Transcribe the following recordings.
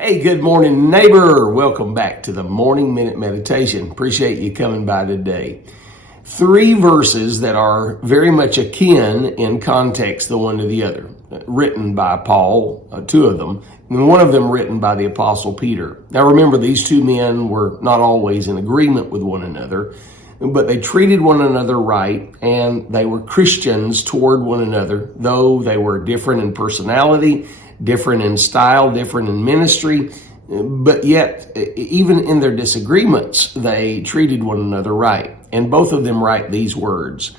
Hey, good morning, neighbor. Welcome back to the Morning Minute Meditation. Appreciate you coming by today. Three verses that are very much akin in context, the one to the other, written by Paul, two of them, and one of them written by the Apostle Peter. Now remember, these two men were not always in agreement with one another, but they treated one another right, and they were Christians toward one another, though they were different in personality, different in style, different in ministry, but yet, even in their disagreements, they treated one another right. And both of them write these words.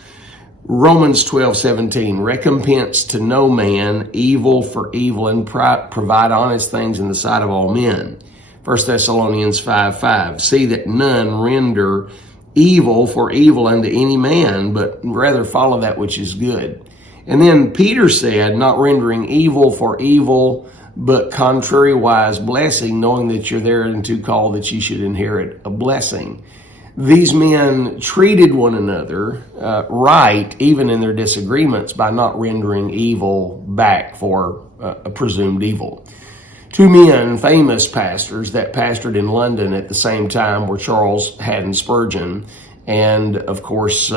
Romans 12:17, recompense to no man evil for evil, and provide honest things in the sight of all men. 1 Thessalonians 5:5, see that none render evil for evil unto any man, but rather follow that which is good. And then Peter said, not rendering evil for evil, but contrariwise blessing, knowing that you're thereunto called that ye should inherit a blessing. These men treated one another right, even in their disagreements, by not rendering evil back for a presumed evil. Two men, famous pastors that pastored in London at the same time, were Charles Haddon Spurgeon and, of course,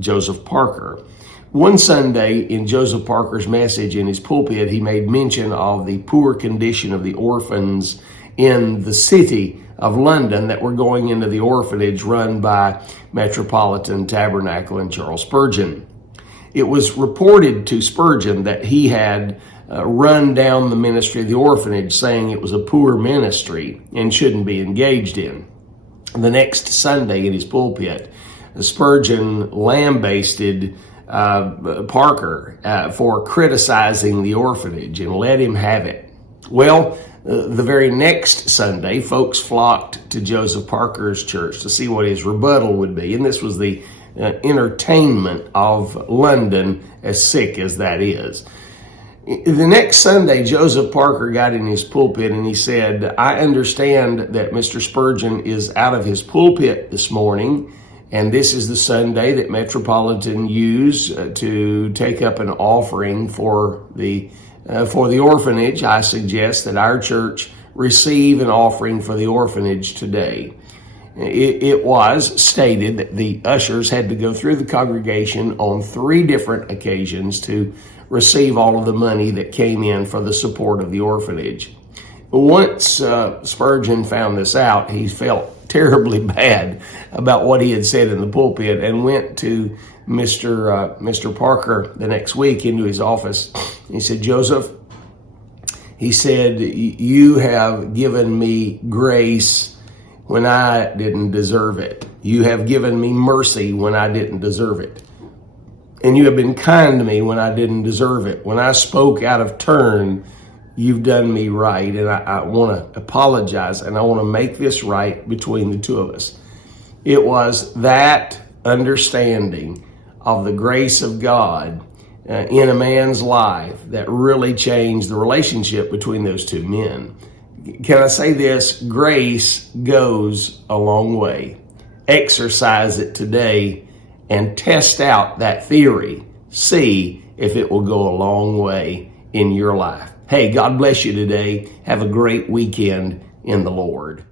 Joseph Parker. One Sunday in Joseph Parker's message in his pulpit, he made mention of the poor condition of the orphans in the city of London that were going into the orphanage run by Metropolitan Tabernacle and Charles Spurgeon. It was reported to Spurgeon that he had run down the ministry of the orphanage, saying it was a poor ministry and shouldn't be engaged in. The next Sunday in his pulpit, Spurgeon lambasted Parker for criticizing the orphanage and let him have it. Well, the very next Sunday, folks flocked to Joseph Parker's church to see what his rebuttal would be. And this was the entertainment of London, as sick as that is. The next Sunday, Joseph Parker got in his pulpit and he said, I understand that Mr. Spurgeon is out of his pulpit this morning, and this is the Sunday that Metropolitan used to take up an offering for the orphanage. I suggest that our church receive an offering for the orphanage today. It was stated that the ushers had to go through the congregation on 3 different occasions to receive all of the money that came in for the support of the orphanage. Once Spurgeon found this out, he felt terribly bad about what he had said in the pulpit and went to Mr. Parker the next week into his office. He said, Joseph, he said, you have given me grace when I didn't deserve it. You have given me mercy when I didn't deserve it. And you have been kind to me when I didn't deserve it. When I spoke out of turn, you've done me right, and I want to apologize, and I want to make this right between the two of us. It was that understanding of the grace of God in a man's life that really changed the relationship between those two men. Can I say this? Grace goes a long way. Exercise it today and test out that theory. See if it will go a long way in your life. Hey, God bless you today. Have a great weekend in the Lord.